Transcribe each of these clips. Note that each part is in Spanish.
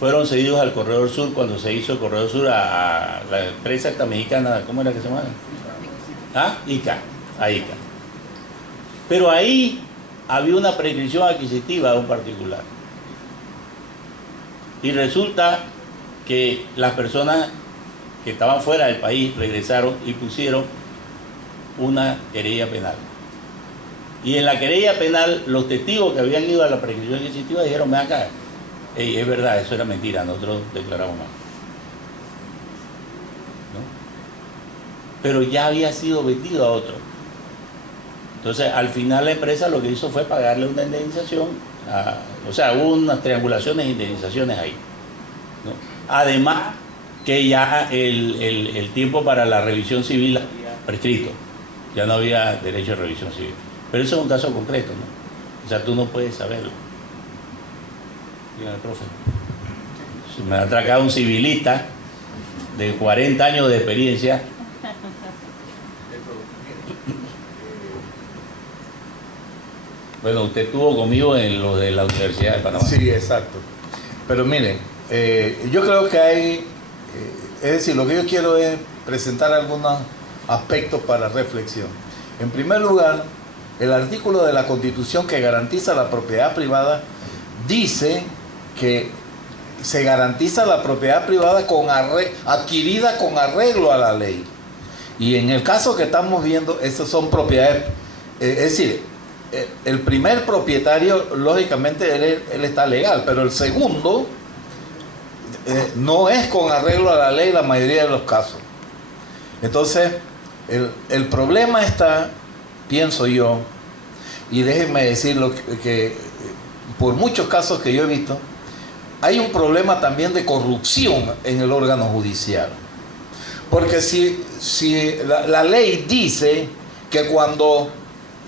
fueron cedidos al Corredor Sur cuando se hizo el Corredor Sur a la empresa esta mexicana, ¿cómo era que se llamaba? ¿Ah? ICA, a ICA. Pero ahí había una prescripción adquisitiva de un particular. Y resulta que las personas que estaban fuera del país regresaron y pusieron una querella penal. Y en la querella penal, los testigos que habían ido a la prescripción adquisitiva dijeron: ven acá, hey, es verdad, eso era mentira, nosotros declaramos mal. ¿No? Pero ya había sido vendido a otro. Entonces, al final la empresa lo que hizo fue pagarle una indemnización, o sea, hubo unas triangulaciones e indemnizaciones ahí, ¿no? Además, que ya el tiempo para la revisión civil había prescrito, ya no había derecho a revisión civil. Pero eso es un caso concreto, ¿no? O sea, tú no puedes saberlo. Dígame, profe. Si me ha atracado un civilista de 40 años de experiencia. Bueno, usted estuvo conmigo en lo de la Universidad de Panamá. Sí, exacto. Pero miren, yo creo que hay, es decir, lo que yo quiero es presentar algunos aspectos para reflexión. En primer lugar, el artículo de la Constitución que garantiza la propiedad privada dice que se garantiza la propiedad privada adquirida con arreglo a la ley. Y en el caso que estamos viendo, esas son propiedades, es decir, el primer propietario, lógicamente, él está legal, pero el segundo no es con arreglo a la ley la mayoría de los casos. Entonces, el problema está, pienso yo, y déjenme decirlo, que por muchos casos que yo he visto, hay un problema también de corrupción en el órgano judicial. Porque si la ley dice que cuando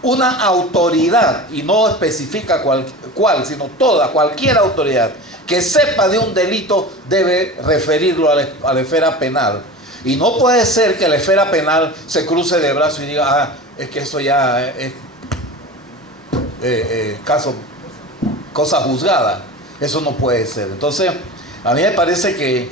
una autoridad, y no especifica cuál, sino cualquier autoridad que sepa de un delito debe referirlo a la esfera penal. Y no puede ser que la esfera penal se cruce de brazos y diga: es que eso ya es cosa juzgada. Eso no puede ser. Entonces, a mí me parece que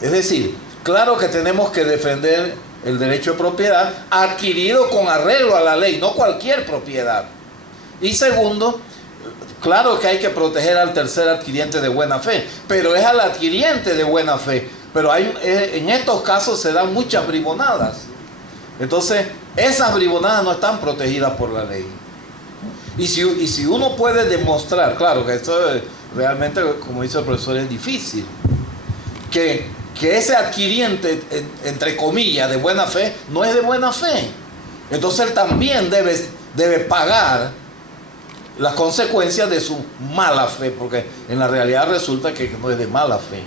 es decir, claro que tenemos que defender el derecho de propiedad adquirido con arreglo a la ley, no cualquier propiedad. Y segundo, claro que hay que proteger al tercer adquiriente de buena fe, pero es al adquiriente de buena fe. Pero en estos casos se dan muchas bribonadas. Entonces, esas bribonadas no están protegidas por la ley. Y si uno puede demostrar, claro que esto realmente, como dice el profesor, es difícil, que ese adquiriente, entre comillas, de buena fe, no es de buena fe. Entonces él también debe pagar las consecuencias de su mala fe, porque en la realidad resulta que no es de mala fe.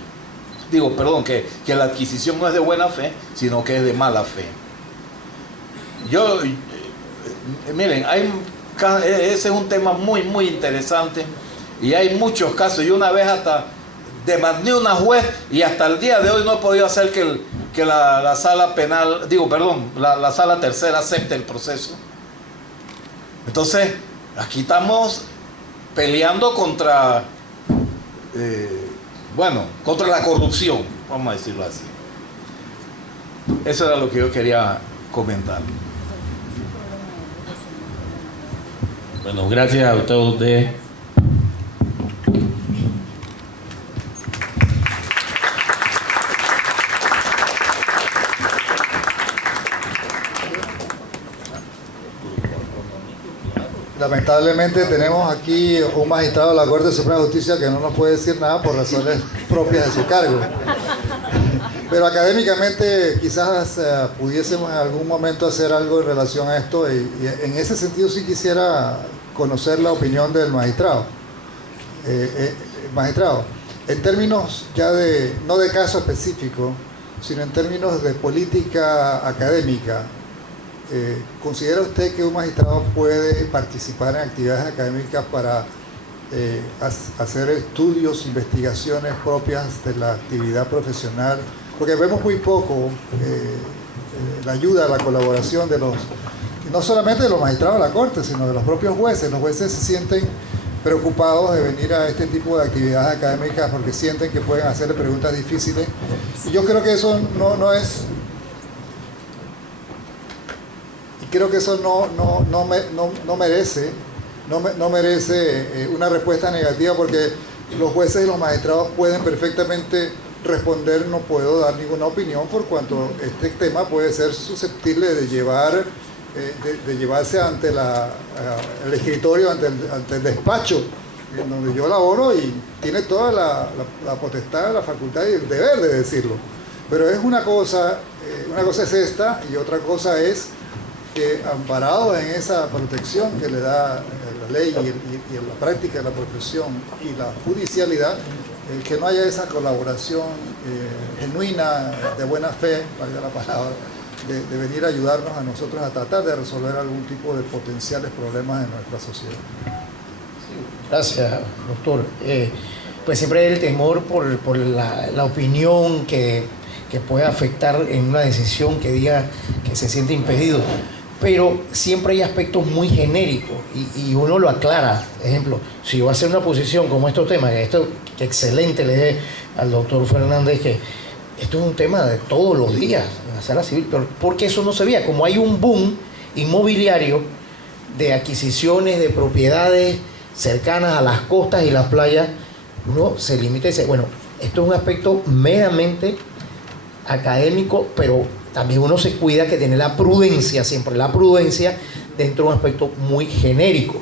Digo, perdón, que la adquisición no es de buena fe, sino que es de mala fe. Miren, ese es un tema muy, muy interesante, y hay muchos casos. Yo una vez hasta demandé a una juez y hasta el día de hoy no he podido hacer que la sala penal, la sala tercera acepte el proceso. Entonces, aquí estamos peleando contra la corrupción, vamos a decirlo así. Eso era lo que yo quería comentar. Bueno, gracias a todos ustedes. Lamentablemente tenemos aquí un magistrado de la Corte Suprema de Justicia que no nos puede decir nada por razones propias de su cargo. Pero académicamente quizás pudiésemos en algún momento hacer algo en relación a esto, y en ese sentido sí quisiera conocer la opinión del magistrado. Magistrado, en términos ya no de caso específico, sino en términos de política académica, ¿considera usted que un magistrado puede participar en actividades académicas para hacer estudios, investigaciones propias de la actividad profesional? Porque vemos muy poco la ayuda, la colaboración de no solamente de los magistrados de la Corte, sino de los propios jueces. Los jueces se sienten preocupados de venir a este tipo de actividades académicas porque sienten que pueden hacerle preguntas difíciles. Y yo creo que eso no es... Y creo que eso no merece una respuesta negativa, porque los jueces y los magistrados pueden perfectamente responder: no puedo dar ninguna opinión por cuanto este tema puede ser susceptible de llevarse ante el escritorio, ante el despacho en donde yo laboro, y tiene toda la potestad, la facultad y el deber de decirlo. Pero es una cosa es esta, y otra cosa es que, amparados en esa protección que le da la ley y en la práctica de la profesión y la judicialidad, que no haya esa colaboración genuina, de buena fe, valga la palabra, de venir a ayudarnos a nosotros a tratar de resolver algún tipo de potenciales problemas en nuestra sociedad. Gracias, doctor. Pues siempre hay el temor por la opinión que puede afectar en una decisión que diga que se siente impedido, pero siempre hay aspectos muy genéricos y uno lo aclara. Ejemplo, si yo voy a hacer una posición como estos temas, que excelente le dije al doctor Fernández que esto es un tema de todos los días en la sala civil, pero porque eso no se veía, como hay un boom inmobiliario de adquisiciones de propiedades cercanas a las costas y las playas, uno se limita y dice, bueno, esto es un aspecto meramente académico, pero también uno se cuida que tiene la prudencia, siempre la prudencia dentro de un aspecto muy genérico,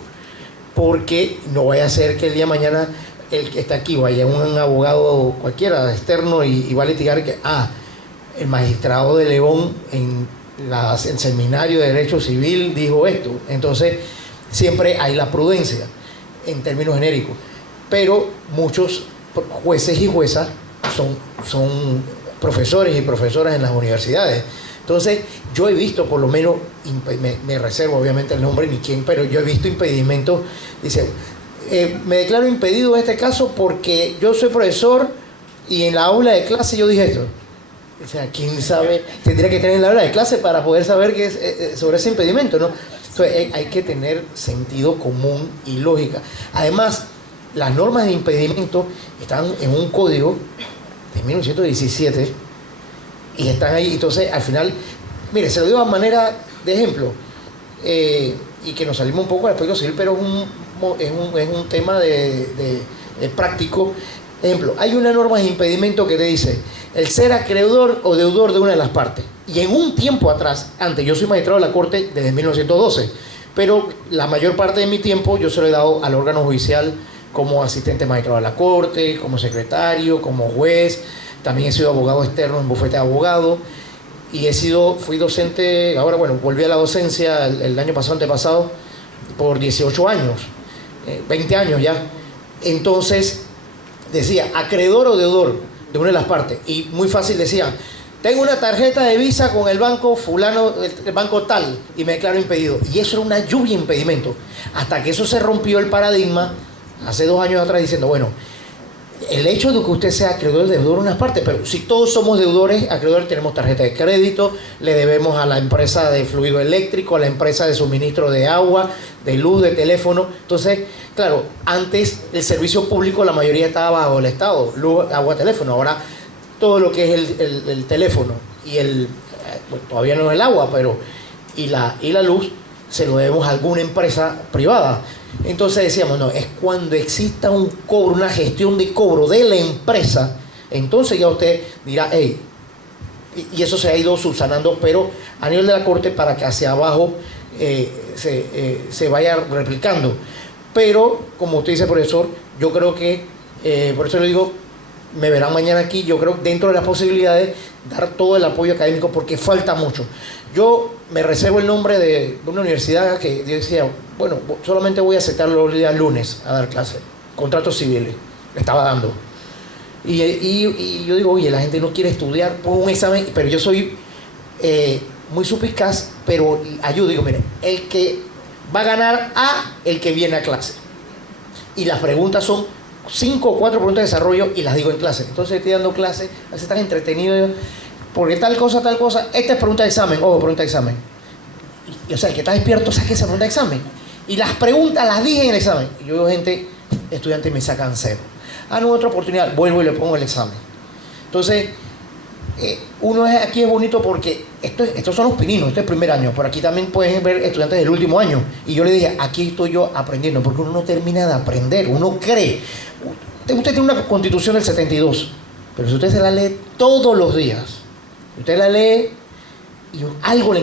porque no vaya a ser que el día de mañana el que está aquí vaya un abogado cualquiera externo y va a litigar que el magistrado de León en el seminario de Derecho Civil dijo esto. Entonces siempre hay la prudencia en términos genéricos, pero muchos jueces y juezas son profesores y profesoras en las universidades. Entonces yo he visto, por lo menos, me reservo obviamente el nombre ni quién, pero yo he visto impedimentos. Dice, me declaro impedido en este caso porque yo soy profesor y en la aula de clase yo dije esto. O sea, ¿quién sabe? Tendría que tener en la aula de clase para poder saber qué es sobre ese impedimento, ¿no? Entonces hay que tener sentido común y lógica. Además, las normas de impedimento están en un código de 1917 y están ahí. Entonces, al final, mire, se lo digo a manera de ejemplo, y que nos salimos un poco del aspecto civil, pero es un tema de práctico. Ejemplo, hay una norma de impedimento que te dice el ser acreedor o deudor de una de las partes. Y en un tiempo atrás, antes, yo soy magistrado de la Corte desde 1912, pero la mayor parte de mi tiempo yo se lo he dado al órgano judicial como asistente magistrado de la Corte, como secretario, como juez. También he sido abogado externo en bufete de abogados y fui docente. Ahora, bueno, volví a la docencia el año pasado, antepasado, por 18 años, 20 años ya. Entonces decía acreedor o deudor de una de las partes, y muy fácil decía, tengo una tarjeta de Visa con el banco fulano, el banco tal, y me declaro impedido. Y eso era una lluvia de impedimentos, hasta que eso se rompió el paradigma hace 2 años atrás, diciendo, bueno, el hecho de que usted sea acreedor de deudor es una parte, pero si todos somos deudores, acreedores, tenemos tarjeta de crédito, le debemos a la empresa de fluido eléctrico, a la empresa de suministro de agua, de luz, de teléfono. Entonces, claro, antes el servicio público la mayoría estaba bajo el Estado, luz, agua, teléfono. Ahora todo lo que es el teléfono y bueno, todavía no es el agua, pero y la luz se lo debemos a alguna empresa privada. Entonces decíamos, no, es cuando exista un cobro, una gestión de cobro de la empresa, entonces ya usted dirá, hey, y eso se ha ido subsanando, pero a nivel de la Corte, para que hacia abajo se vaya replicando. Pero, como usted dice, profesor, yo creo que, por eso le digo, me verán mañana aquí, yo creo que dentro de las posibilidades, dar todo el apoyo académico, porque falta mucho. Yo me reservo el nombre de una universidad que yo decía, bueno, solamente voy a aceptar los días lunes a dar clases, contratos civiles, le estaba dando. Y yo digo, oye, la gente no quiere estudiar por un examen, pero yo soy muy suspicaz, pero ayudo, digo, mire, el que va a ganar el que viene a clase. Y las preguntas son 5 o 4 preguntas de desarrollo y las digo en clase. Entonces estoy dando clases, a veces están entretenidos, porque tal cosa, esta es pregunta de examen, pregunta de examen. O sea, el que está despierto saque esa pregunta de examen. Y las preguntas las dije en el examen. Y yo veo gente, estudiantes me sacan 0. Ah, no, otra oportunidad, vuelvo y le pongo el examen. Entonces, aquí es bonito porque estos son los pininos, este es el primer año, pero aquí también pueden ver estudiantes del último año. Y yo le dije, aquí estoy yo aprendiendo, porque uno no termina de aprender, uno cree. Usted tiene una constitución del 72, pero si usted se la lee todos los días, usted la lee y algo le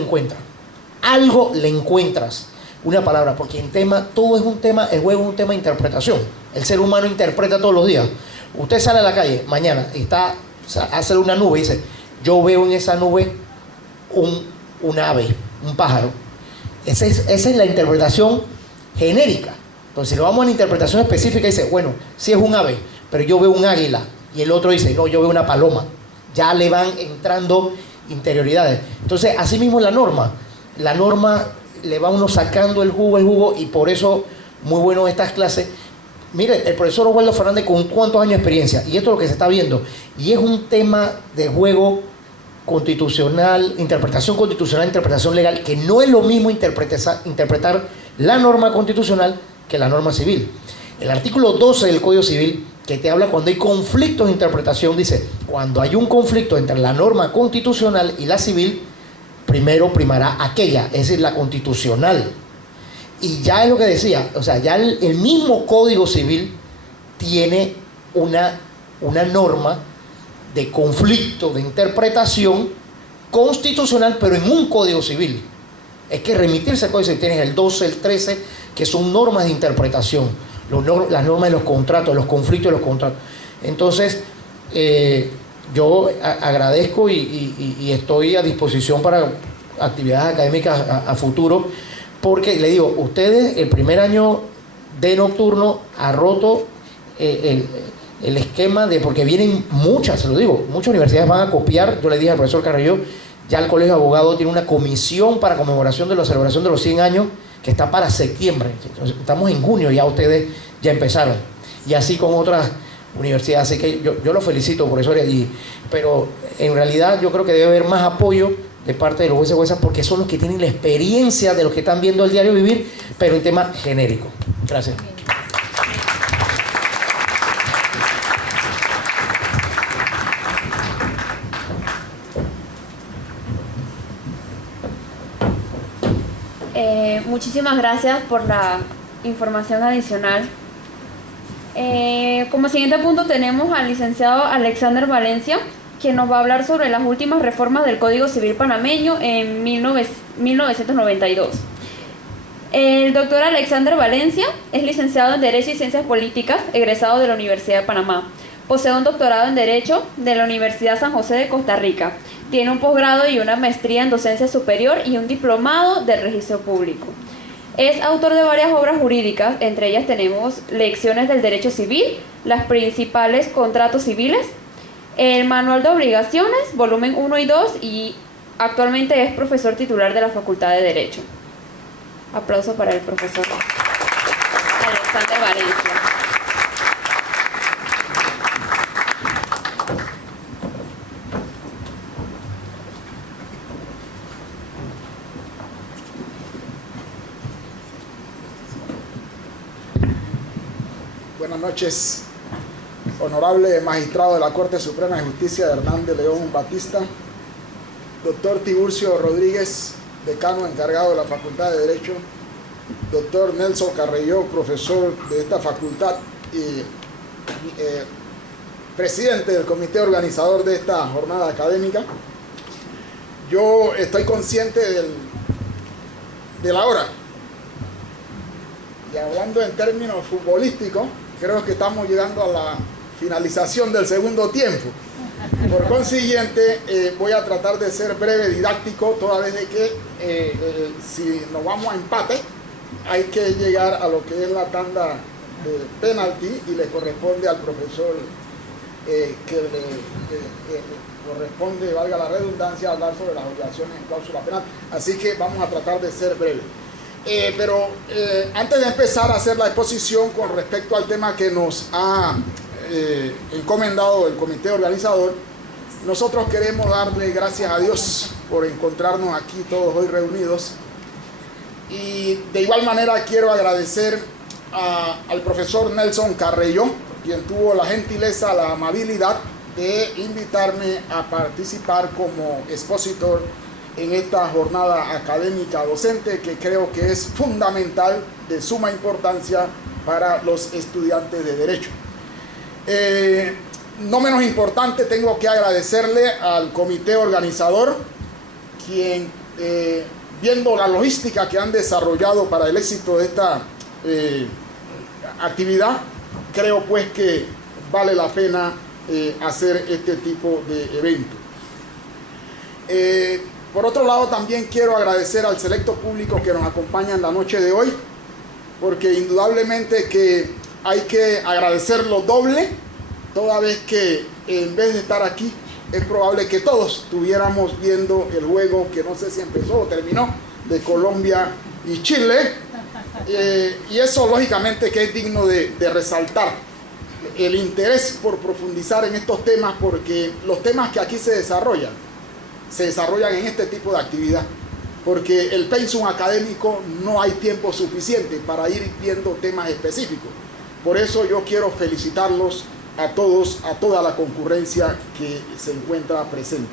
encuentras, una palabra, porque en tema, todo es un tema, el juego es un tema de interpretación. El ser humano interpreta todos los días. Usted sale a la calle mañana y está a hacer una nube y dice, yo veo en esa nube un ave, un pájaro. Esa es la interpretación genérica. Entonces, si lo vamos a la interpretación específica, dice, bueno, sí es un ave, pero yo veo un águila. Y el otro dice, no, yo veo una paloma. Ya le van entrando interioridades. Entonces, así mismo la norma le va uno sacando el jugo, y por eso, muy bueno estas clases. Mire, el profesor Oswaldo Fernández con cuántos años de experiencia, y esto es lo que se está viendo, y es un tema de juego constitucional, interpretación legal, que no es lo mismo interpretar la norma constitucional que la norma civil. El artículo 12 del Código Civil, que te habla cuando hay conflictos de interpretación, dice, cuando hay un conflicto entre la norma constitucional y la civil, primero primará aquella, es decir, la constitucional. Y ya es lo que decía, o sea, ya el mismo Código Civil tiene una norma de conflicto de interpretación constitucional, pero en un Código Civil. Es que remitirse al Código Civil, tienes el 12, el 13, que son normas de interpretación, las normas de los contratos, los conflictos de los contratos. Entonces, yo agradezco y estoy a disposición para actividades académicas a futuro, porque le digo, ustedes el primer año de nocturno ha roto el esquema porque vienen muchas, se lo digo, muchas universidades van a copiar. Yo le dije al profesor Carrillo, ya el Colegio de Abogados tiene una comisión para conmemoración de la celebración de los 100 años que está para septiembre. Entonces, estamos en junio, ya ustedes ya empezaron. Y así con otras universidades. Así que yo los felicito, profesores. Pero en realidad yo creo que debe haber más apoyo de parte de los jueces y juezas, porque son los que tienen la experiencia de los que están viendo el diario vivir, pero en tema genérico. Gracias. Muchísimas gracias por la información adicional. Como siguiente punto tenemos al licenciado Alexander Valencia, quien nos va a hablar sobre las últimas reformas del Código Civil panameño en 1992. El doctor Alexander Valencia es licenciado en Derecho y Ciencias Políticas, egresado de la Universidad de Panamá. Posee un doctorado en Derecho de la Universidad San José de Costa Rica. Tiene un posgrado y una maestría en Docencia Superior y un diplomado de Registro Público. Es autor de varias obras jurídicas, entre ellas tenemos Lecciones del Derecho Civil, las principales contratos civiles, el Manual de Obligaciones, volumen 1 y 2, y actualmente es profesor titular de la Facultad de Derecho. Aplauso para el profesor Alexander Valencia. Buenas noches, honorable magistrado de la Corte Suprema de Justicia Hernández León Batista, doctor Tiburcio Rodríguez, decano encargado de la Facultad de Derecho, doctor Nelson Carrillo, profesor de esta facultad y presidente del comité organizador de esta jornada académica. Yo estoy consciente de la hora, y hablando en términos futbolísticos, creo que estamos llegando a la finalización del segundo tiempo. Por consiguiente, voy a tratar de ser breve, didáctico, toda vez de que si nos vamos a empate, hay que llegar a lo que es la tanda de penalti y le corresponde al profesor que le corresponde, valga la redundancia, hablar sobre las obligaciones en cláusula penal. Así que vamos a tratar de ser breve. Pero antes de empezar a hacer la exposición con respecto al tema que nos ha encomendado el comité organizador, nosotros queremos darle gracias a Dios por encontrarnos aquí todos hoy reunidos Y de igual manera quiero agradecer al profesor Nelson Carrello, quien tuvo la gentileza, la amabilidad de invitarme a participar como expositor en esta jornada académica docente, que creo que es fundamental, de suma importancia para los estudiantes de Derecho. No menos importante, tengo que agradecerle al comité organizador, quien, viendo la logística que han desarrollado para el éxito de esta actividad, creo pues que vale la pena hacer este tipo de evento. Por otro lado, también quiero agradecer al selecto público que nos acompaña en la noche de hoy, porque indudablemente que hay que agradecerlo doble, toda vez que en vez de estar aquí, es probable que todos estuviéramos viendo el juego, que no sé si empezó o terminó, de Colombia y Chile, y eso lógicamente que es digno de resaltar el interés por profundizar en estos temas, porque los temas que aquí se desarrollan en este tipo de actividad, porque el pensum académico no hay tiempo suficiente para ir viendo temas específicos. Por eso yo quiero felicitarlos a todos, a toda la concurrencia que se encuentra presente.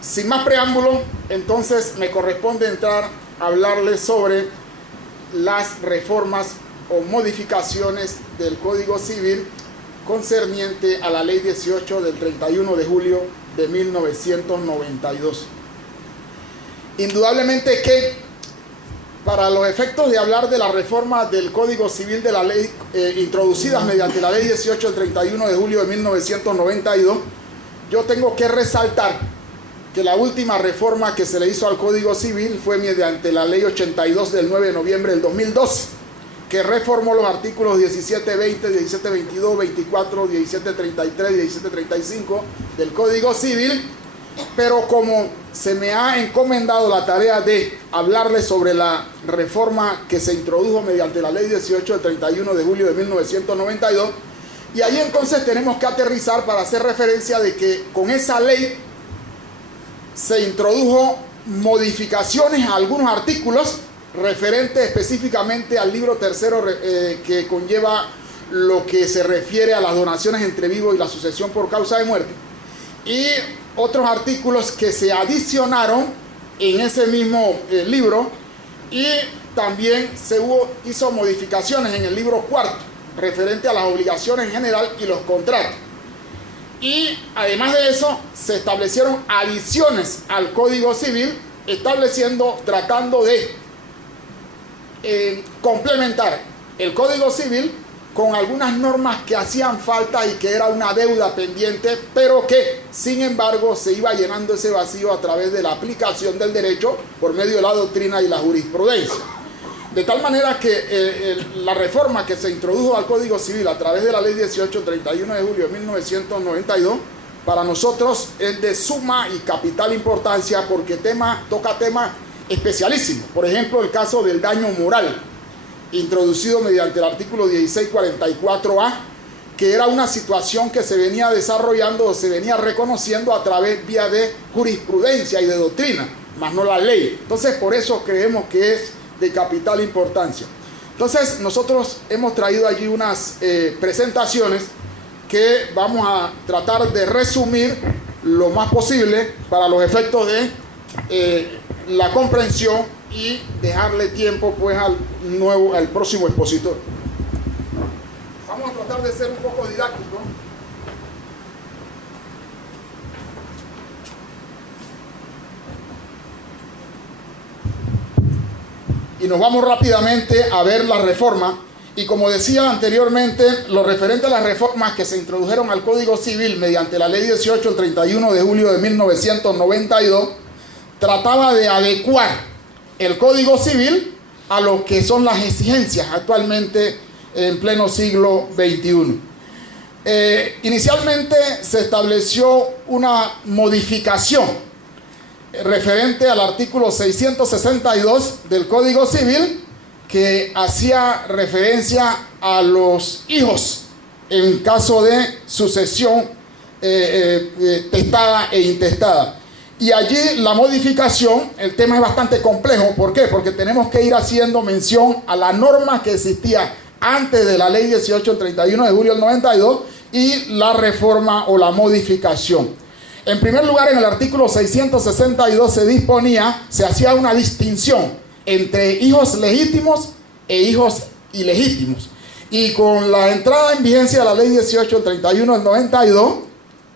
Sin más preámbulo, entonces me corresponde entrar a hablarles sobre las reformas o modificaciones del Código Civil concerniente a la Ley 18 del 31 de julio de 1992. Indudablemente que para los efectos de hablar de la reforma del Código Civil de la ley introducidas mediante la Ley 18 del 31 de julio de 1992, yo tengo que resaltar que la última reforma que se le hizo al Código Civil fue mediante la Ley 82 del 9 de noviembre del 2012, que reformó los artículos 1720, 1722, 24, 1733 y 1735 del Código Civil, pero como se me ha encomendado la tarea de hablarles sobre la reforma que se introdujo mediante la Ley 18 del 31 de julio de 1992, y ahí entonces tenemos que aterrizar para hacer referencia de que con esa ley se introdujo modificaciones a algunos artículos referentes específicamente al libro tercero que conlleva lo que se refiere a las donaciones entre vivos y la sucesión por causa de muerte, y otros artículos que se adicionaron en ese mismo libro, y también se hizo modificaciones en el libro cuarto referente a las obligaciones en general y los contratos. Y además de eso se establecieron adiciones al Código Civil, tratando de complementar el Código Civil con algunas normas que hacían falta y que era una deuda pendiente, pero que sin embargo se iba llenando ese vacío a través de la aplicación del derecho por medio de la doctrina y la jurisprudencia. De tal manera que la reforma que se introdujo al Código Civil a través de la Ley 18, 31 de julio de 1992, para nosotros es de suma y capital importancia, porque toca temas especialísimos. Por ejemplo, el caso del daño moral, introducido mediante el artículo 1644A, que era una situación que se venía desarrollando o se venía reconociendo a través vía de jurisprudencia y de doctrina, más no la ley. Entonces, por eso creemos que es de capital importancia. Entonces, nosotros hemos traído allí unas presentaciones que vamos a tratar de resumir lo más posible para los efectos de la comprensión y dejarle tiempo pues al próximo expositor. Vamos a tratar de ser un poco didácticos. Y nos vamos rápidamente a ver la reforma. Y como decía anteriormente, lo referente a las reformas que se introdujeron al Código Civil mediante la Ley 18 del 31 de julio de 1992, trataba de adecuar el Código Civil a lo que son las exigencias actualmente en pleno siglo XXI. Inicialmente se estableció una modificación referente al artículo 662 del Código Civil, que hacía referencia a los hijos en caso de sucesión testada e intestada. Y allí la modificación, el tema es bastante complejo. ¿Por qué? Porque tenemos que ir haciendo mención a la norma que existía antes de la ley 18 del 31 de julio del 92 y la reforma o la modificación. En primer lugar, en el artículo 662 se hacía una distinción entre hijos legítimos e hijos ilegítimos. Y con la entrada en vigencia de la ley 18 del 31 del 92,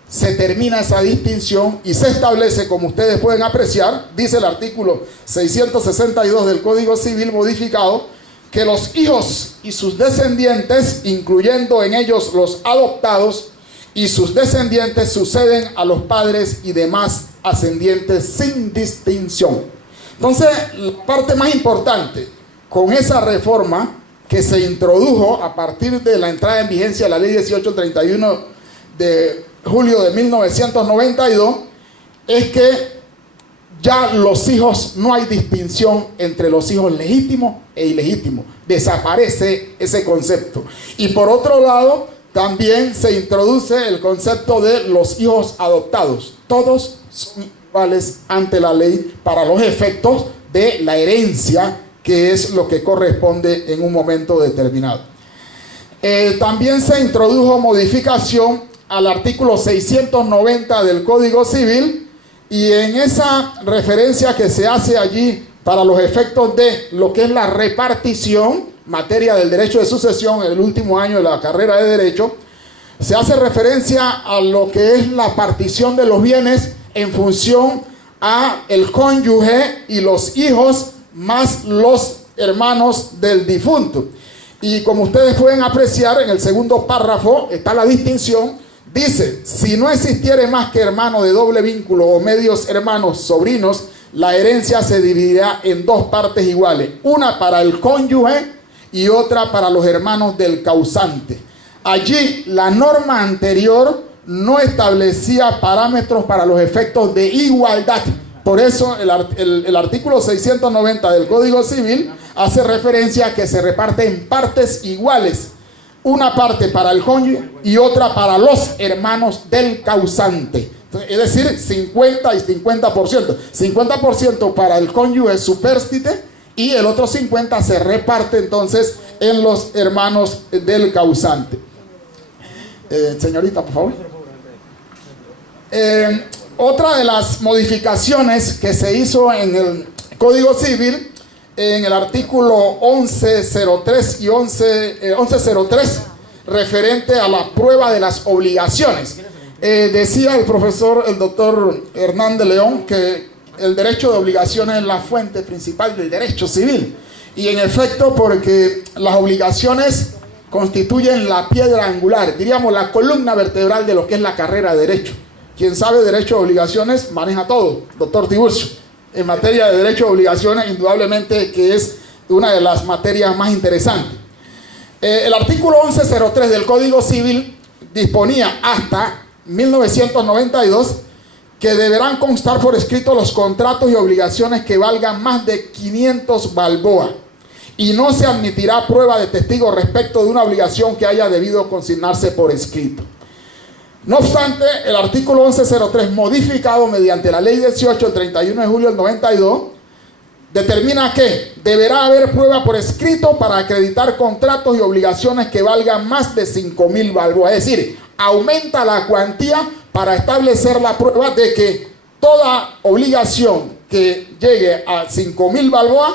se termina esa distinción y se establece, como ustedes pueden apreciar, dice el artículo 662 del Código Civil modificado, que los hijos y sus descendientes, incluyendo en ellos los adoptados, y sus descendientes suceden a los padres y demás ascendientes sin distinción. Entonces, la parte más importante con esa reforma que se introdujo a partir de la entrada en vigencia de la ley 1831 de julio de 1992 es que ya los hijos, no hay distinción entre los hijos legítimos e ilegítimos. Desaparece ese concepto. Y por otro lado, también se introduce el concepto de los hijos adoptados. Todos son iguales ante la ley para los efectos de la herencia, que es lo que corresponde en un momento determinado. También se introdujo modificación al artículo 690 del Código Civil, y en esa referencia que se hace allí para los efectos de lo que es la repartición, materia del derecho de sucesión en el último año de la carrera de Derecho, se hace referencia a lo que es la partición de los bienes en función a el cónyuge y los hijos más los hermanos del difunto. Y como ustedes pueden apreciar, en el segundo párrafo está la distinción. Dice: si no existiere más que hermano de doble vínculo o medios hermanos, sobrinos, la herencia se dividirá en dos partes iguales, una para el cónyuge y otra para los hermanos del causante. Allí la norma anterior no establecía parámetros para los efectos de igualdad. Por eso el artículo 690 del Código Civil hace referencia a que se reparte en partes iguales. Una parte para el cónyuge y otra para los hermanos del causante. Es decir, 50 y 50%. 50% para el cónyuge supérstite y el otro 50% se reparte entonces en los hermanos del causante. Señorita, por favor. Otra de las modificaciones que se hizo en el Código Civil, en el artículo 1103 y 1103, referente a la prueba de las obligaciones. Decía el profesor, el doctor Hernández León, que el derecho de obligaciones es la fuente principal del derecho civil. Y en efecto, porque las obligaciones constituyen la piedra angular, diríamos la columna vertebral de lo que es la carrera de derecho. Quien sabe derecho de obligaciones maneja todo, doctor Tiburcio. En materia de derecho de obligaciones, indudablemente que es una de las materias más interesantes. El artículo 1103 del Código Civil disponía hasta 1992 que deberán constar por escrito los contratos y obligaciones que valgan más de 500 balboas, y no se admitirá prueba de testigo respecto de una obligación que haya debido consignarse por escrito. No obstante, el artículo 1103, modificado mediante la ley 18 del 31 de julio del 92, determina que deberá haber prueba por escrito para acreditar contratos y obligaciones que valgan más de 5.000 balboas. Es decir, aumenta la cuantía para establecer la prueba de que toda obligación que llegue a 5.000 balboas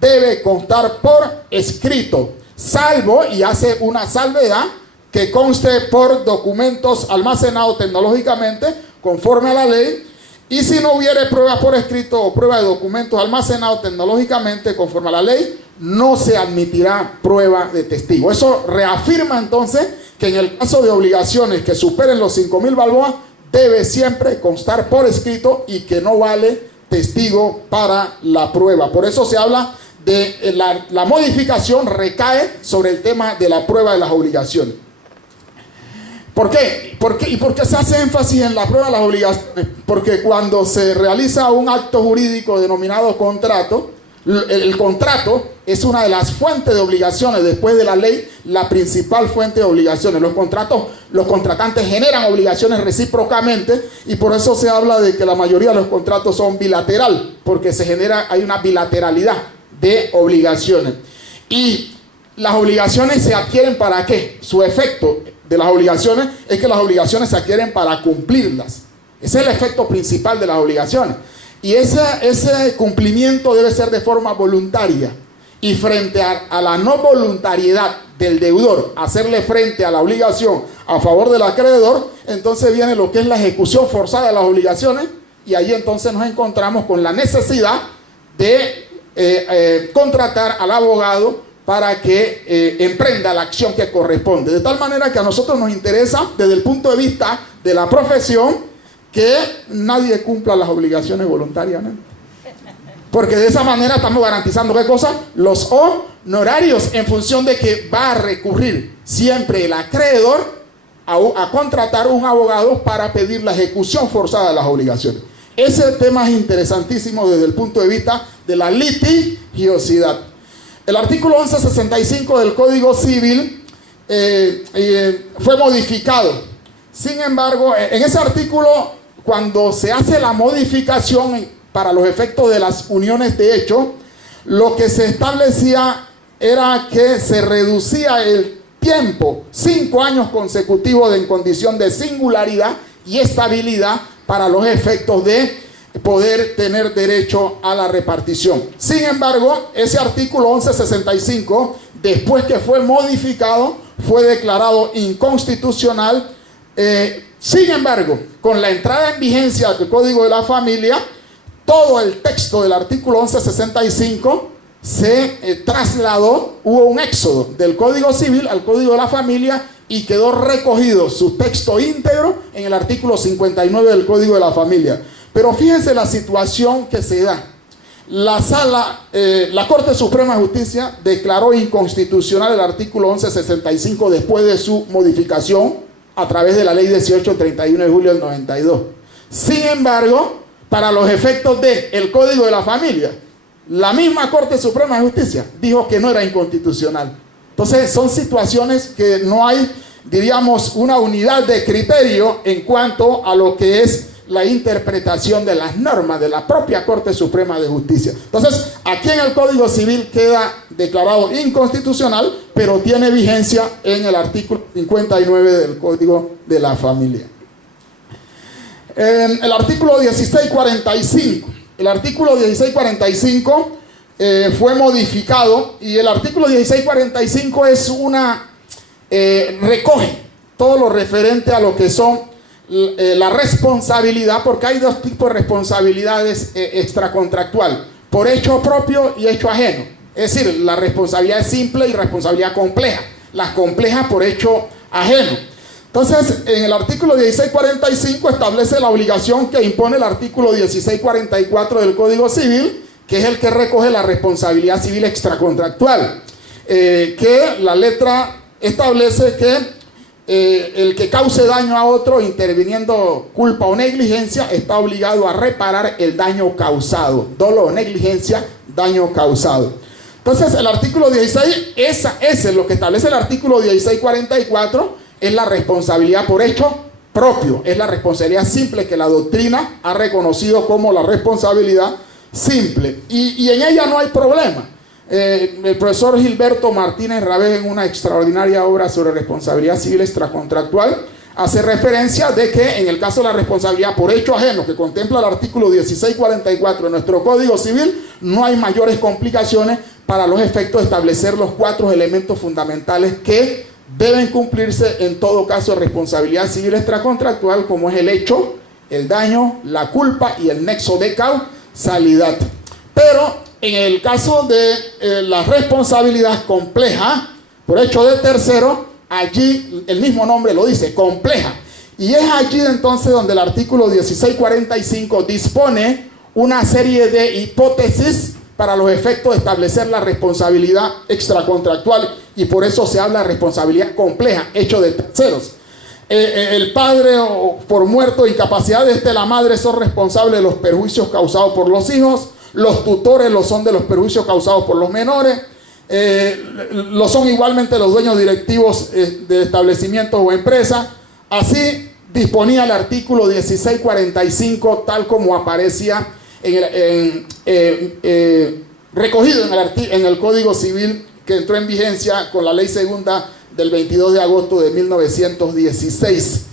debe constar por escrito, salvo, y hace una salvedad, que conste por documentos almacenados tecnológicamente conforme a la ley, y si no hubiere pruebas por escrito o prueba de documentos almacenados tecnológicamente conforme a la ley, no se admitirá prueba de testigo. Eso reafirma entonces que en el caso de obligaciones que superen los 5.000 balboas, debe siempre constar por escrito y que no vale testigo para la prueba. Por eso se habla de la modificación recae sobre el tema de la prueba de las obligaciones. ¿Por qué? ¿Y por qué se hace énfasis en la prueba de las obligaciones? Porque cuando se realiza un acto jurídico denominado contrato, El contrato es una de las fuentes de obligaciones. Después de la ley, la principal fuente de obligaciones. Los contratantes generan obligaciones recíprocamente, y por eso se habla de que la mayoría de los contratos son bilateral, porque hay una bilateralidad de obligaciones. Y las obligaciones se adquieren ¿para qué? Su efecto de las obligaciones es que las obligaciones se adquieren para cumplirlas. Ese es el efecto principal de las obligaciones. Y ese cumplimiento debe ser de forma voluntaria. Y frente a la no voluntariedad del deudor, hacerle frente a la obligación a favor del acreedor, entonces viene lo que es la ejecución forzada de las obligaciones, y ahí entonces nos encontramos con la necesidad de contratar al abogado para que emprenda la acción que corresponde. De tal manera que a nosotros nos interesa, desde el punto de vista de la profesión, que nadie cumpla las obligaciones voluntariamente. Porque de esa manera estamos garantizando, ¿qué cosa? Los honorarios, en función de que va a recurrir siempre el acreedor a contratar un abogado para pedir la ejecución forzada de las obligaciones. Ese tema es interesantísimo desde el punto de vista de la litigiosidad. El artículo 1165 del Código Civil fue modificado. Sin embargo, en ese artículo, cuando se hace la modificación para los efectos de las uniones de hecho, lo que se establecía era que se reducía el tiempo, 5 años consecutivos en condición de singularidad y estabilidad para los efectos de poder tener derecho a la repartición. Sin embargo, ese artículo 1165, después que fue modificado, fue declarado inconstitucional. Sin embargo, con la entrada en vigencia del Código de la Familia, todo el texto del artículo 1165 se trasladó, hubo un éxodo del Código Civil al Código de la Familia, y quedó recogido su texto íntegro en el artículo 59 del Código de la Familia. Pero fíjense la situación que se da. La Corte Suprema de Justicia declaró inconstitucional el artículo 1165 después de su modificación a través de la ley 1831 de julio del 92. Sin embargo, para los efectos del Código de la Familia, la misma Corte Suprema de Justicia dijo que no era inconstitucional. Entonces son situaciones que no hay, diríamos, una unidad de criterio en cuanto a lo que es la interpretación de las normas de la propia Corte Suprema de Justicia. Entonces, aquí en el Código Civil queda declarado inconstitucional, pero tiene vigencia en el artículo 59 del Código de la Familia. El artículo 1645. El artículo 1645 fue modificado, y el artículo 1645 es recoge todo lo referente a lo que son la responsabilidad, porque hay dos tipos de responsabilidades extracontractual: por hecho propio y hecho ajeno. Es decir, la responsabilidad es simple y responsabilidad compleja. Las complejas por hecho ajeno. Entonces, en el artículo 1645 establece la obligación que impone el artículo 1644 del Código Civil, que es el que recoge la responsabilidad civil extracontractual, que la letra establece que el que cause daño a otro interviniendo culpa o negligencia está obligado a reparar el daño causado. Dolo o negligencia, daño causado. Entonces, el artículo 16, ese es lo que establece el artículo 1644, es la responsabilidad por hecho propio, es la responsabilidad simple que la doctrina ha reconocido como la responsabilidad simple, y en ella no hay problema. El profesor Gilberto Martínez Rabés, en una extraordinaria obra sobre responsabilidad civil extracontractual, hace referencia de que en el caso de la responsabilidad por hecho ajeno, que contempla el artículo 1644 de nuestro Código Civil, no hay mayores complicaciones para los efectos de establecer los 4 elementos fundamentales que deben cumplirse en todo caso de responsabilidad civil extracontractual, como es el hecho, el daño, la culpa y el nexo de causalidad. Pero en el caso de la responsabilidad compleja por hecho de tercero, allí el mismo nombre lo dice, compleja. Y es allí entonces donde el artículo 1645 dispone una serie de hipótesis para los efectos de establecer la responsabilidad extracontractual, y por eso se habla de responsabilidad compleja, hecho de terceros. El padre, o por muerte o incapacidad de la madre, son responsables de los perjuicios causados por los hijos. los tutores lo son de los perjuicios causados por los menores, lo son igualmente los dueños directivos de establecimientos o empresas. Así disponía el artículo 1645 tal como aparecía recogido en el Código Civil que entró en vigencia con la Ley Segunda del 22 de agosto de 1916.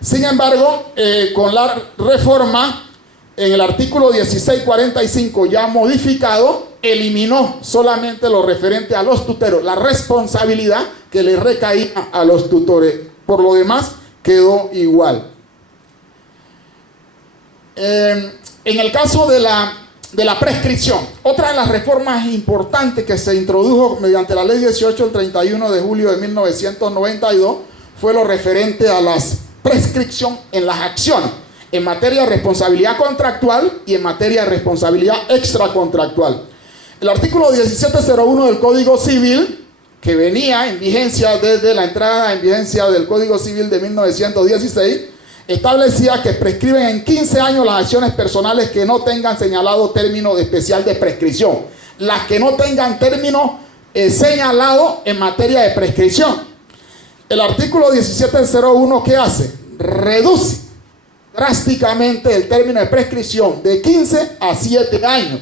Sin embargo, con la reforma, en el artículo 1645 ya modificado, eliminó solamente lo referente a los tuteros, la responsabilidad que le recaía a los tutores. Por lo demás, quedó igual. En el caso de la prescripción, otra de las reformas importantes que se introdujo mediante la Ley 18 del 31 de julio de 1992 fue lo referente a la prescripción en las acciones, en materia de responsabilidad contractual y en materia de responsabilidad extracontractual. El artículo 1701 del Código Civil, que venía en vigencia desde la entrada en vigencia del Código Civil de 1916, establecía que prescriben en 15 años las acciones personales que no tengan señalado término especial de prescripción. Las que no tengan término señalado en materia de prescripción. El artículo 1701, ¿qué hace? Reduce drásticamente el término de prescripción de 15 a 7 años.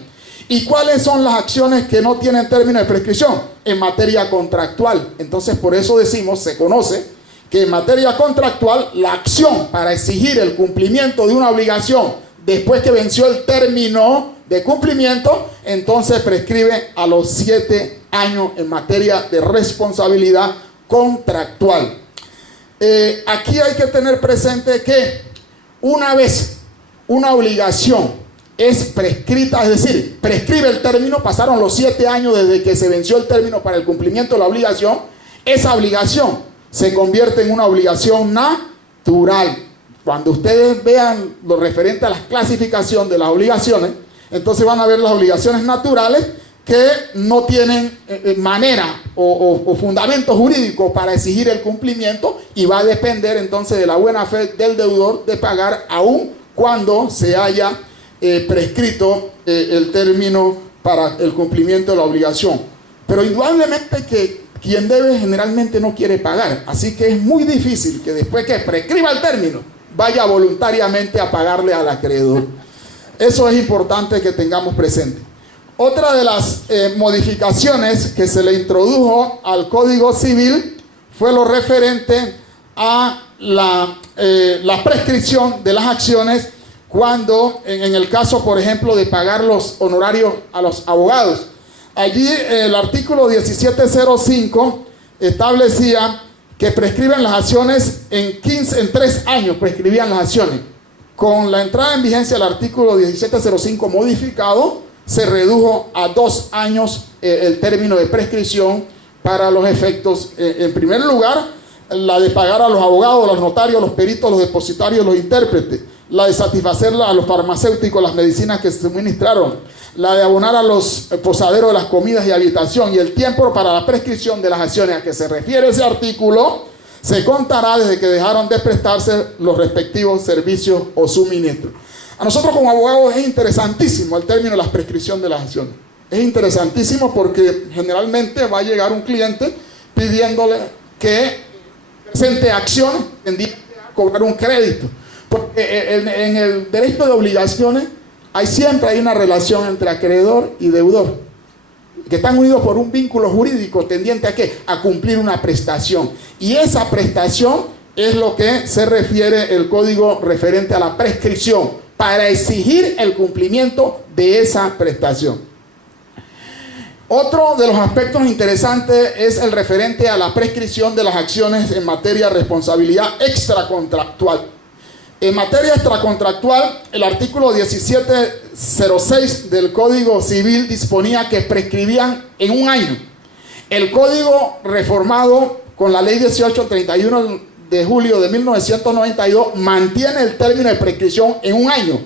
¿Y cuáles son las acciones que no tienen término de prescripción? En materia contractual. Entonces, por eso decimos, se conoce que en materia contractual, la acción para exigir el cumplimiento de una obligación después que venció el término de cumplimiento, entonces prescribe a los 7 años en materia de responsabilidad contractual. Aquí hay que tener presente que una vez una obligación es prescrita, es decir, prescribe el término, pasaron los 7 años desde que se venció el término para el cumplimiento de la obligación, esa obligación se convierte en una obligación natural. Cuando ustedes vean lo referente a la clasificación de las obligaciones, entonces van a ver las obligaciones naturales que no tienen manera o fundamento jurídico para exigir el cumplimiento, y va a depender entonces de la buena fe del deudor de pagar aún cuando se haya prescrito el término para el cumplimiento de la obligación. Pero indudablemente que quien debe generalmente no quiere pagar, así que es muy difícil que después que prescriba el término vaya voluntariamente a pagarle al acreedor. Eso es importante que tengamos presente. Otra de las modificaciones que se le introdujo al Código Civil fue lo referente a la prescripción de las acciones cuando, en el caso, por ejemplo, de pagar los honorarios a los abogados. Allí el artículo 1705 establecía que prescriben las acciones en 3 años, prescribían las acciones. Con la entrada en vigencia del artículo 1705 modificado, se redujo a 2 años el término de prescripción para los efectos, en primer lugar, la de pagar a los abogados, los notarios, los peritos, los depositarios, los intérpretes, la de satisfacer a los farmacéuticos las medicinas que se suministraron, la de abonar a los posaderos de las comidas y habitación, y el tiempo para la prescripción de las acciones a que se refiere ese artículo se contará desde que dejaron de prestarse los respectivos servicios o suministros. A nosotros como abogados es interesantísimo el término de la prescripción de las acciones. Es interesantísimo porque generalmente va a llegar un cliente pidiéndole que presente acciones tendientes a cobrar un crédito. Porque en el derecho de obligaciones siempre hay una relación entre acreedor y deudor, que están unidos por un vínculo jurídico tendiente a ¿qué? A cumplir una prestación. Y esa prestación es lo que se refiere el código referente a la prescripción, para exigir el cumplimiento de esa prestación. Otro de los aspectos interesantes es el referente a la prescripción de las acciones en materia de responsabilidad extracontractual. En materia extracontractual, el artículo 1706 del Código Civil disponía que prescribían en 1 año. El Código reformado con la Ley 1831 de julio de 1992 mantiene el término de prescripción en 1 año,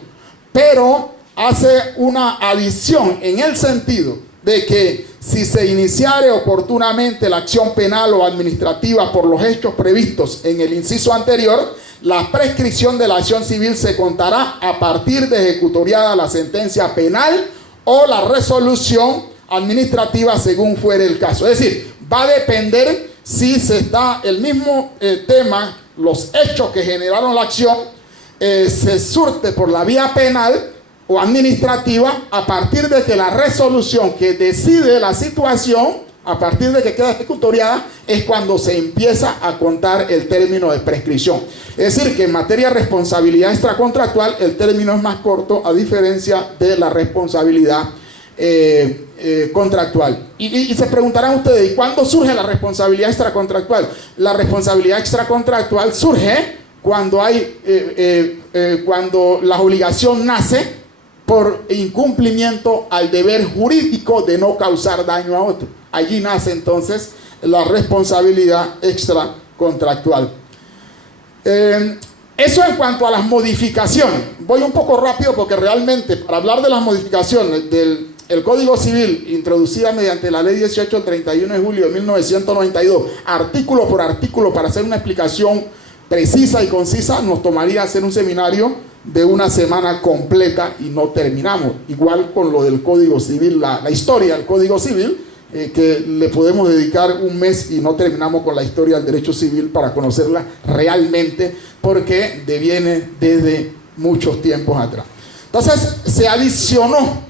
pero hace una adición en el sentido de que si se iniciare oportunamente la acción penal o administrativa por los hechos previstos en el inciso anterior, la prescripción de la acción civil se contará a partir de ejecutoriada la sentencia penal o la resolución administrativa según fuere el caso. Es decir, va a depender si se está el mismo tema, los hechos que generaron la acción, se surte por la vía penal o administrativa a partir de que la resolución que decide la situación, a partir de que queda ejecutoriada, es cuando se empieza a contar el término de prescripción. Es decir, que en materia de responsabilidad extracontractual el término es más corto a diferencia de la responsabilidad contractual. Y se preguntarán ustedes, ¿y cuándo surge la responsabilidad extracontractual? La responsabilidad extracontractual surge cuando cuando la obligación nace por incumplimiento al deber jurídico de no causar daño a otro. Allí nace entonces la responsabilidad extracontractual. Eso en cuanto a las modificaciones. Voy un poco rápido porque realmente para hablar de las modificaciones del Código Civil introducida mediante la Ley 18 del 31 de julio de 1992, artículo por artículo, para hacer una explicación precisa y concisa, nos tomaría hacer un seminario de una semana completa y no terminamos. Igual con lo del Código Civil, la historia del Código Civil, que le podemos dedicar un mes y no terminamos con la historia del derecho civil para conocerla realmente, porque deviene desde muchos tiempos atrás. Entonces se adicionó,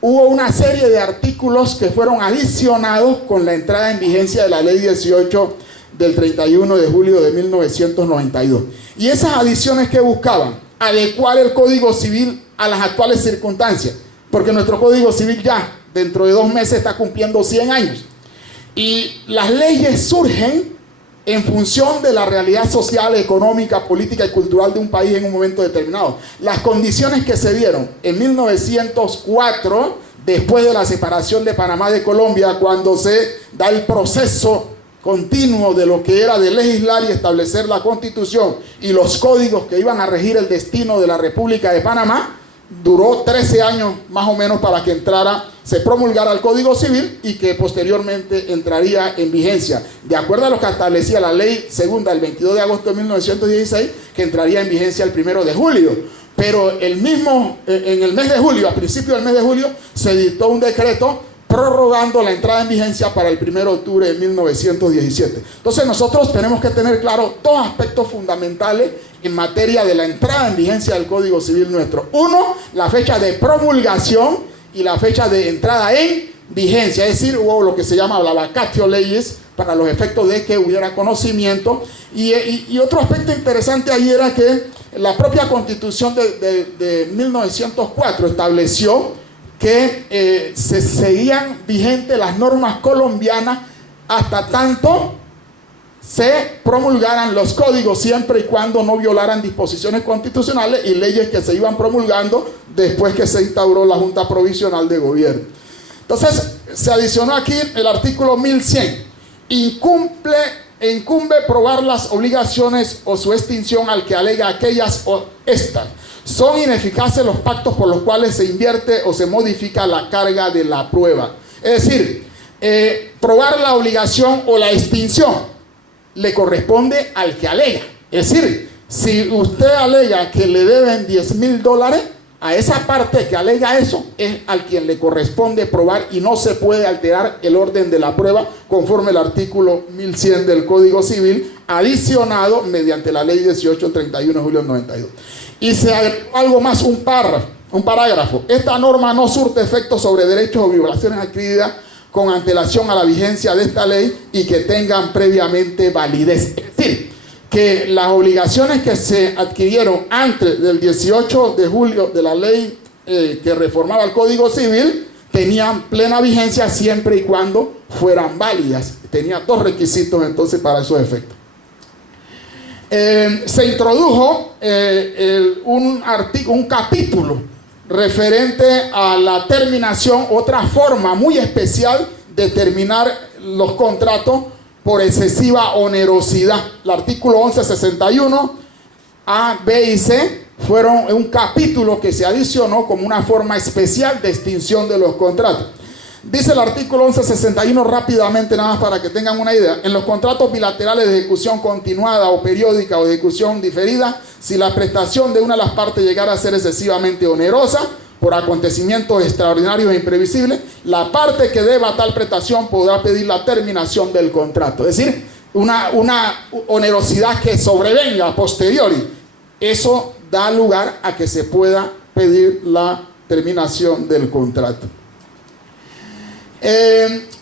hubo una serie de artículos que fueron adicionados con la entrada en vigencia de la Ley 18 del 31 de julio de 1992. Y esas adiciones que buscaban adecuar el Código Civil a las actuales circunstancias, porque nuestro Código Civil ya dentro de 2 meses está cumpliendo 100 años. Y las leyes surgen en función de la realidad social, económica, política y cultural de un país en un momento determinado. Las condiciones que se dieron en 1904, después de la separación de Panamá de Colombia, cuando se da el proceso continuo de lo que era de legislar y establecer la Constitución y los códigos que iban a regir el destino de la República de Panamá, duró 13 años más o menos para que se promulgara el Código Civil y que posteriormente entraría en vigencia, de acuerdo a lo que establecía la ley segunda del 22 de agosto de 1916, que entraría en vigencia el 1 de julio. Pero en el mes de julio, a principios del mes de julio, se dictó un decreto prorrogando la entrada en vigencia para el 1 de octubre de 1917. Entonces nosotros tenemos que tener claro 2 aspectos fundamentales en materia de la entrada en vigencia del Código Civil nuestro. Uno, la fecha de promulgación y la fecha de entrada en vigencia, es decir, hubo lo que se llama la vacatio legis para los efectos de que hubiera conocimiento. Y otro aspecto interesante ahí era que la propia Constitución de 1904 estableció que se seguían vigentes las normas colombianas hasta tanto se promulgaran los códigos, siempre y cuando no violaran disposiciones constitucionales y leyes que se iban promulgando después que se instauró la Junta Provisional de Gobierno. Entonces se adicionó aquí el artículo 1100. Incumbe probar las obligaciones o su extinción al que alega aquellas o estas. Son ineficaces los pactos por los cuales se invierte o se modifica la carga de la prueba. Es decir, probar la obligación o la extinción le corresponde al que alega. Es decir, si usted alega que le deben $10,000, a esa parte que alega eso es al quien le corresponde probar y no se puede alterar el orden de la prueba conforme el artículo 1100 del Código Civil, adicionado mediante la Ley 18 del 31 de julio del 92. Y se agregó algo más, un parágrafo. Esta norma no surte efectos sobre derechos o violaciones adquiridas con antelación a la vigencia de esta ley y que tengan previamente validez. Es decir, que las obligaciones que se adquirieron antes del 18 de julio de la ley que reformaba el Código Civil tenían plena vigencia siempre y cuando fueran válidas. Tenía 2 requisitos entonces para esos efectos. Se introdujo un capítulo referente a la terminación, otra forma muy especial de terminar los contratos por excesiva onerosidad. El artículo 1161 A, B y C fueron un capítulo que se adicionó como una forma especial de extinción de los contratos. Dice el artículo 1161 rápidamente, nada más para que tengan una idea. En los contratos bilaterales de ejecución continuada o periódica o de ejecución diferida, si la prestación de una de las partes llegara a ser excesivamente onerosa, por acontecimientos extraordinarios e imprevisibles, la parte que deba tal prestación podrá pedir la terminación del contrato. Es decir, una onerosidad que sobrevenga a posteriori. Eso da lugar a que se pueda pedir la terminación del contrato.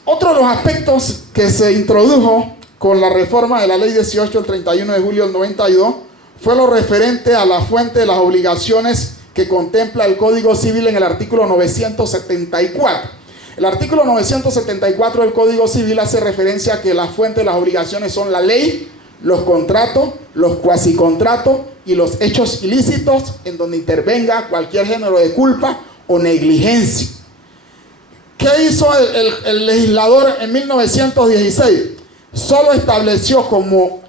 Otro de los aspectos que se introdujo con la reforma de la Ley 18 del 31 de julio del 92 fue lo referente a la fuente de las obligaciones que contempla el Código Civil en el artículo 974. El artículo 974 del Código Civil hace referencia a que la fuente de las obligaciones son la ley, los contratos, los cuasicontratos y los hechos ilícitos en donde intervenga cualquier género de culpa o negligencia. ¿Qué hizo el legislador en 1916? Solo estableció como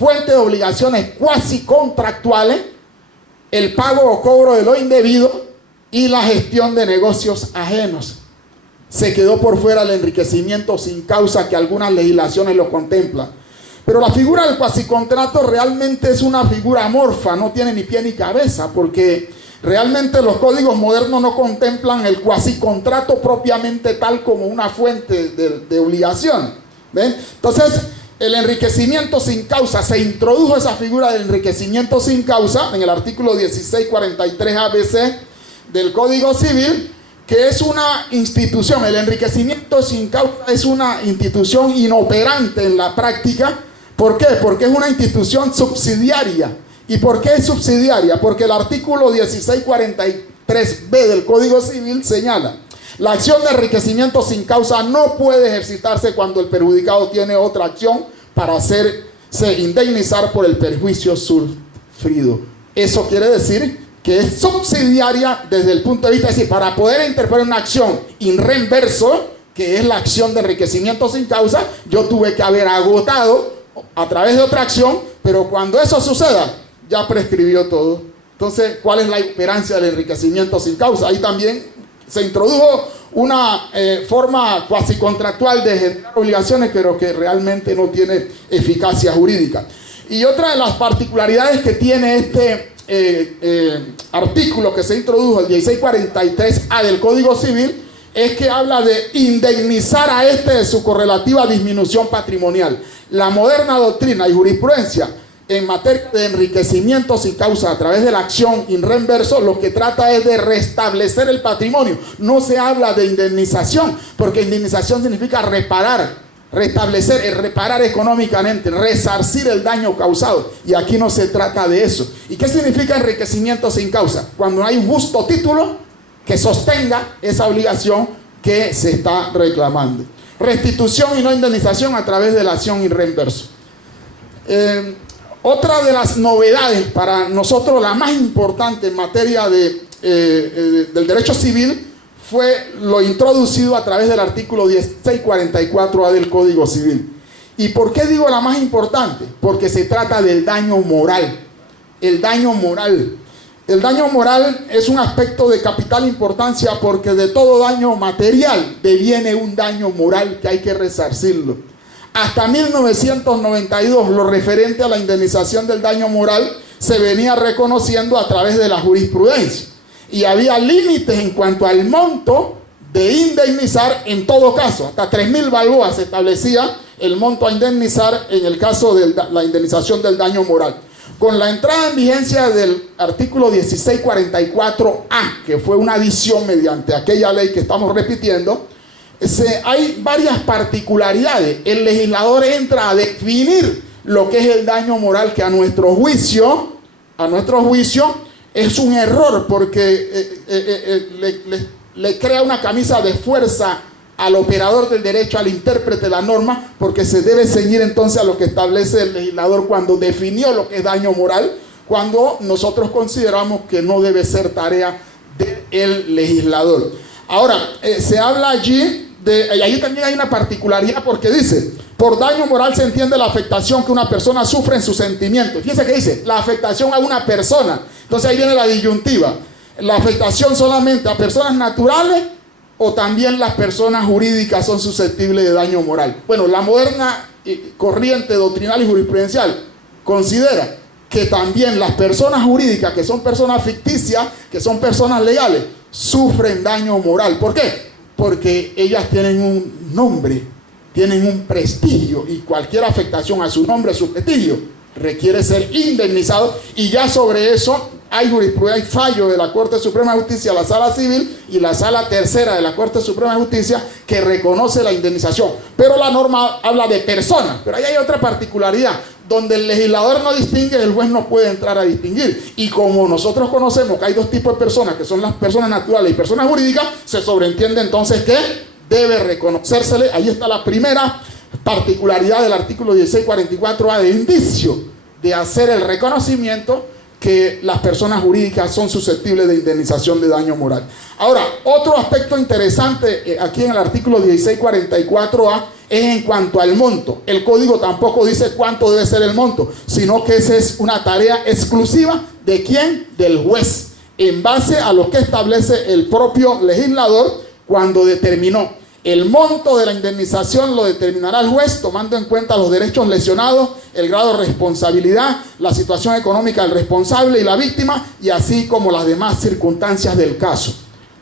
fuente de obligaciones cuasicontractuales el pago o cobro de lo indebido y la gestión de negocios ajenos. Se quedó por fuera el enriquecimiento sin causa, que algunas legislaciones lo contemplan. Pero la figura del cuasicontrato realmente es una figura amorfa, no tiene ni pie ni cabeza, porque realmente los códigos modernos no contemplan el cuasicontrato propiamente tal como una fuente de obligación. ¿Ven? Entonces, el enriquecimiento sin causa, se introdujo esa figura del enriquecimiento sin causa en el artículo 1643 ABC del Código Civil, que es una institución. El enriquecimiento sin causa es una institución inoperante en la práctica. ¿Por qué? Porque es una institución subsidiaria. ¿Y por qué es subsidiaria? Porque el artículo 1643B del Código Civil señala: la acción de enriquecimiento sin causa no puede ejercitarse cuando el perjudicado tiene otra acción para hacerse indemnizar por el perjuicio sufrido. Eso quiere decir que es subsidiaria desde el punto de vista, es decir, para poder interponer una acción in rem verso, que es la acción de enriquecimiento sin causa, yo tuve que haber agotado a través de otra acción, pero cuando eso suceda, ya prescribió todo. Entonces, ¿cuál es la imperancia del enriquecimiento sin causa? Ahí también se introdujo una forma cuasi contractual de generar obligaciones, pero que realmente no tiene eficacia jurídica. Y otra de las particularidades que tiene este artículo que se introdujo, el 1643A del Código Civil, es que habla de indemnizar a este de su correlativa disminución patrimonial. La moderna doctrina y jurisprudencia en materia de enriquecimiento sin causa a través de la acción in rem verso, lo que trata es de restablecer el patrimonio. No se habla de indemnización, porque indemnización significa reparar, restablecer, reparar económicamente, resarcir el daño causado. Y aquí no se trata de eso. ¿Y qué significa enriquecimiento sin causa? Cuando hay un justo título que sostenga esa obligación que se está reclamando. Restitución y no indemnización a través de la acción in rem verso. Otra de las novedades para nosotros, la más importante en materia del derecho civil, fue lo introducido a través del artículo 1644A del Código Civil. ¿Y por qué digo la más importante? Porque se trata del daño moral. El daño moral. El daño moral es un aspecto de capital importancia, porque de todo daño material deviene un daño moral que hay que resarcirlo. Hasta 1992, lo referente a la indemnización del daño moral se venía reconociendo a través de la jurisprudencia. Y había límites en cuanto al monto de indemnizar en todo caso. Hasta 3.000 balboas se establecía el monto a indemnizar en el caso de la indemnización del daño moral. Con la entrada en vigencia del artículo 1644A, que fue una adición mediante aquella ley que estamos repitiendo, hay varias particularidades. El legislador entra a definir lo que es el daño moral, que a nuestro juicio es un error, porque le crea una camisa de fuerza al operador del derecho, al intérprete de la norma, porque se debe ceñir entonces a lo que establece el legislador cuando definió lo que es daño moral, cuando nosotros consideramos que no debe ser tarea del legislador. Ahora, se habla allí y ahí también hay una particularidad, porque dice: por daño moral se entiende la afectación que una persona sufre en sus sentimientos. Fíjense que dice la afectación a una persona. Entonces ahí viene la disyuntiva: la afectación solamente a personas naturales, o también las personas jurídicas son susceptibles de daño moral. Bueno, la moderna corriente doctrinal y jurisprudencial considera que también las personas jurídicas, que son personas ficticias, que son personas legales, sufren daño moral. ¿Por qué? Porque ellas tienen un nombre, tienen un prestigio, y cualquier afectación a su nombre, a su prestigio, requiere ser indemnizado, y ya sobre eso hay fallo de la Corte Suprema de Justicia, la Sala Civil y la Sala Tercera de la Corte Suprema de Justicia, que reconoce la indemnización. Pero la norma habla de personas, pero ahí hay otra particularidad. Donde el legislador no distingue, el juez no puede entrar a distinguir. Y como nosotros conocemos que hay dos tipos de personas, que son las personas naturales y personas jurídicas, se sobreentiende entonces que debe reconocérsele. Ahí está la primera particularidad del artículo 1644A de indicio de hacer el reconocimiento que las personas jurídicas son susceptibles de indemnización de daño moral. Ahora, otro aspecto interesante aquí en el artículo 1644A es en cuanto al monto. El código tampoco dice cuánto debe ser el monto, sino que esa es una tarea exclusiva ¿de quién? Del juez, en base a lo que establece el propio legislador cuando determinó. El monto de la indemnización lo determinará el juez tomando en cuenta los derechos lesionados, el grado de responsabilidad, la situación económica del responsable y la víctima, y así como las demás circunstancias del caso.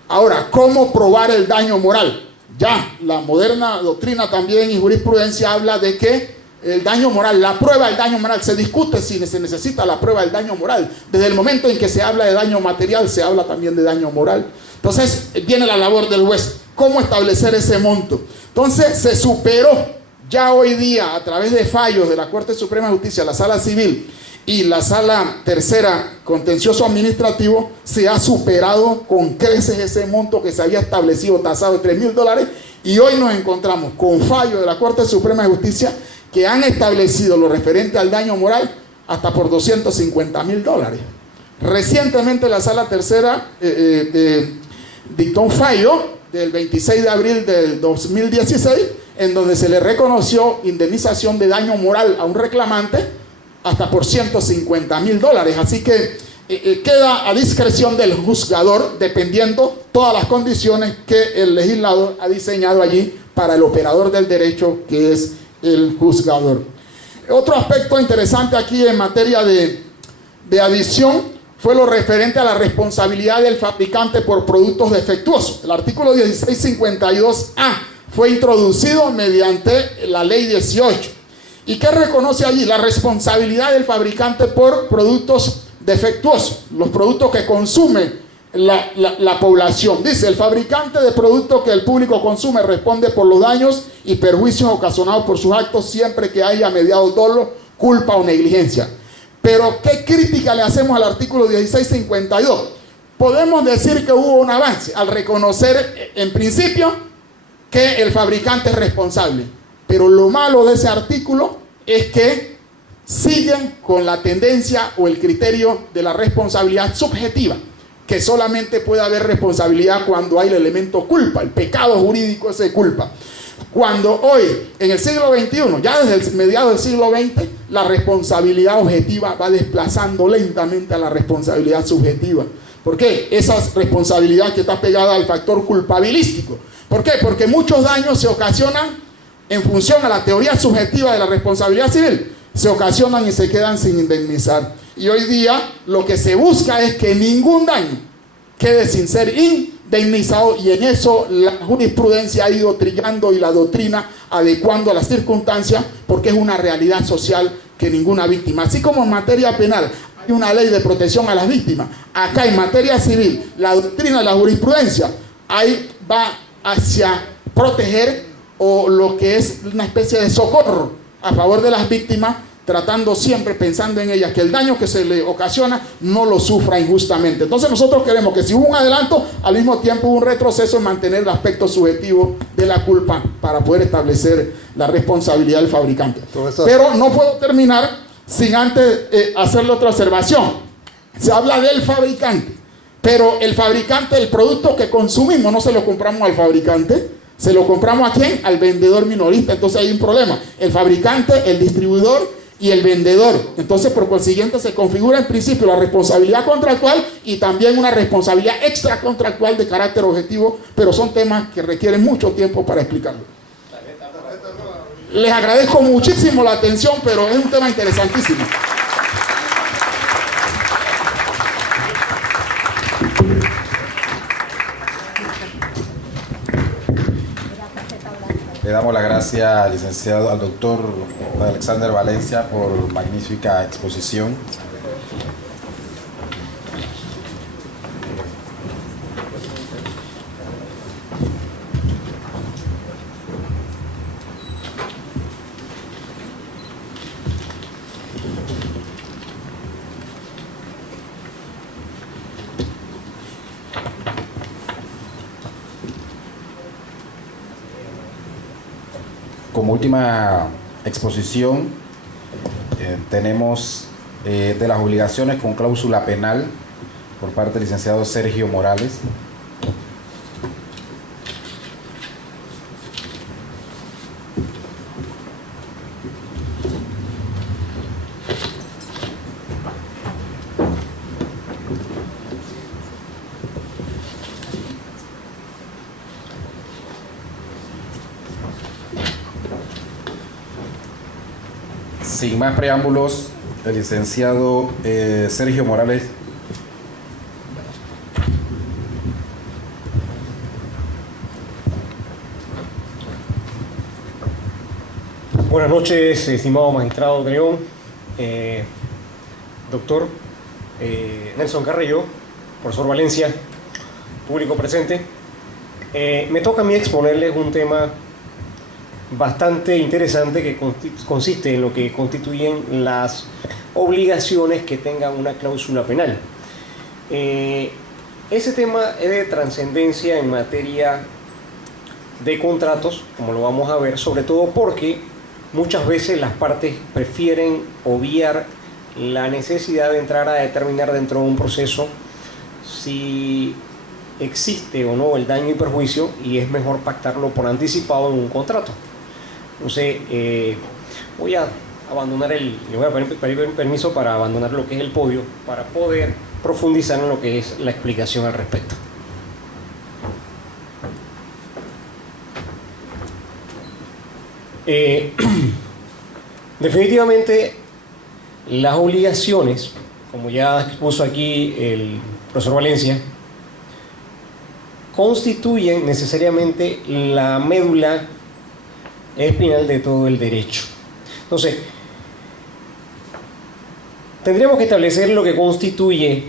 Ahora, ¿cómo probar el daño moral? Ya la moderna doctrina también y jurisprudencia habla de que el daño moral, la prueba del daño moral, se discute si se necesita la prueba del daño moral. Desde el momento en que se habla de daño material, se habla también de daño moral. Entonces viene la labor del juez, cómo establecer ese monto. Entonces se superó ya hoy día a través de fallos de la Corte Suprema de Justicia, la Sala Civil y la Sala Tercera Contencioso Administrativo, se ha superado con creces ese monto que se había establecido tasado de $3,000, y hoy nos encontramos con fallos de la Corte Suprema de Justicia que han establecido lo referente al daño moral hasta por $250,000. Recientemente la Sala Tercera dictó un fallo del 26 de abril del 2016 en donde se le reconoció indemnización de daño moral a un reclamante hasta por $150,000. Así que queda a discreción del juzgador, dependiendo todas las condiciones que el legislador ha diseñado allí para el operador del derecho, que es el juzgador. Otro aspecto interesante aquí en materia de adición fue lo referente a la responsabilidad del fabricante por productos defectuosos. El artículo 1652A fue introducido mediante la ley 18. ¿Y qué reconoce allí? La responsabilidad del fabricante por productos defectuosos, los productos que consume la población. Dice, el fabricante de productos que el público consume responde por los daños y perjuicios ocasionados por sus actos siempre que haya mediado dolo, culpa o negligencia. Pero ¿qué crítica le hacemos al artículo 1652? Podemos decir que hubo un avance al reconocer en principio que el fabricante es responsable, pero lo malo de ese artículo es que siguen con la tendencia o el criterio de la responsabilidad subjetiva, que solamente puede haber responsabilidad cuando hay el elemento culpa, el pecado jurídico ese de culpa. Cuando hoy, en el siglo XXI, ya desde el mediado del siglo XX, la responsabilidad objetiva va desplazando lentamente a la responsabilidad subjetiva. ¿Por qué? Esa responsabilidad que está pegada al factor culpabilístico. ¿Por qué? Porque muchos daños se ocasionan en función a la teoría subjetiva de la responsabilidad civil, se ocasionan y se quedan sin indemnizar. Y hoy día lo que se busca es que ningún daño quede sin ser indemnizado, y en eso la jurisprudencia ha ido trillando y la doctrina adecuando a las circunstancias, porque es una realidad social que ninguna víctima, así como en materia penal hay una ley de protección a las víctimas, acá en materia civil la doctrina de la jurisprudencia ahí va hacia proteger o lo que es una especie de socorro a favor de las víctimas, tratando siempre, pensando en ellas, que el daño que se le ocasiona no lo sufra injustamente. Entonces nosotros queremos que si hubo un adelanto, al mismo tiempo hubo un retroceso en mantener el aspecto subjetivo de la culpa para poder establecer la responsabilidad del fabricante. Pero no puedo terminar sin antes hacerle otra observación. Se habla del fabricante, pero el fabricante, el producto que consumimos, no se lo compramos al fabricante, se lo compramos ¿a quién? Al vendedor minorista. Entonces hay un problema. El fabricante, el distribuidor y el vendedor. Entonces, por consiguiente, se configura en principio la responsabilidad contractual y también una responsabilidad extracontractual de carácter objetivo, pero son temas que requieren mucho tiempo para explicarlo. Les agradezco muchísimo la atención, pero es un tema interesantísimo. Le damos las gracias al licenciado, al doctor Alexander Valencia por magnífica exposición. Como última exposición, tenemos de las obligaciones con cláusula penal por parte del licenciado Sergio Morales. Sin más preámbulos, el licenciado Sergio Morales. Buenas noches, estimado magistrado de León, doctor Nelson Carrillo, profesor Valencia, público presente. Me toca a mí exponerles un tema bastante interesante que consiste en lo que constituyen las obligaciones que tengan una cláusula penal. Ese tema es de trascendencia en materia de contratos, como lo vamos a ver, sobre todo porque muchas veces las partes prefieren obviar la necesidad de entrar a determinar dentro de un proceso si existe o no el daño y perjuicio, y es mejor pactarlo por anticipado en un contrato. Entonces, voy a abandonar le voy a pedir permiso para abandonar lo que es el podio para poder profundizar en lo que es la explicación al respecto. Definitivamente, las obligaciones, como ya expuso aquí el profesor Valencia, constituyen necesariamente la médula espinal de todo el derecho. Entonces, tendríamos que establecer lo que constituye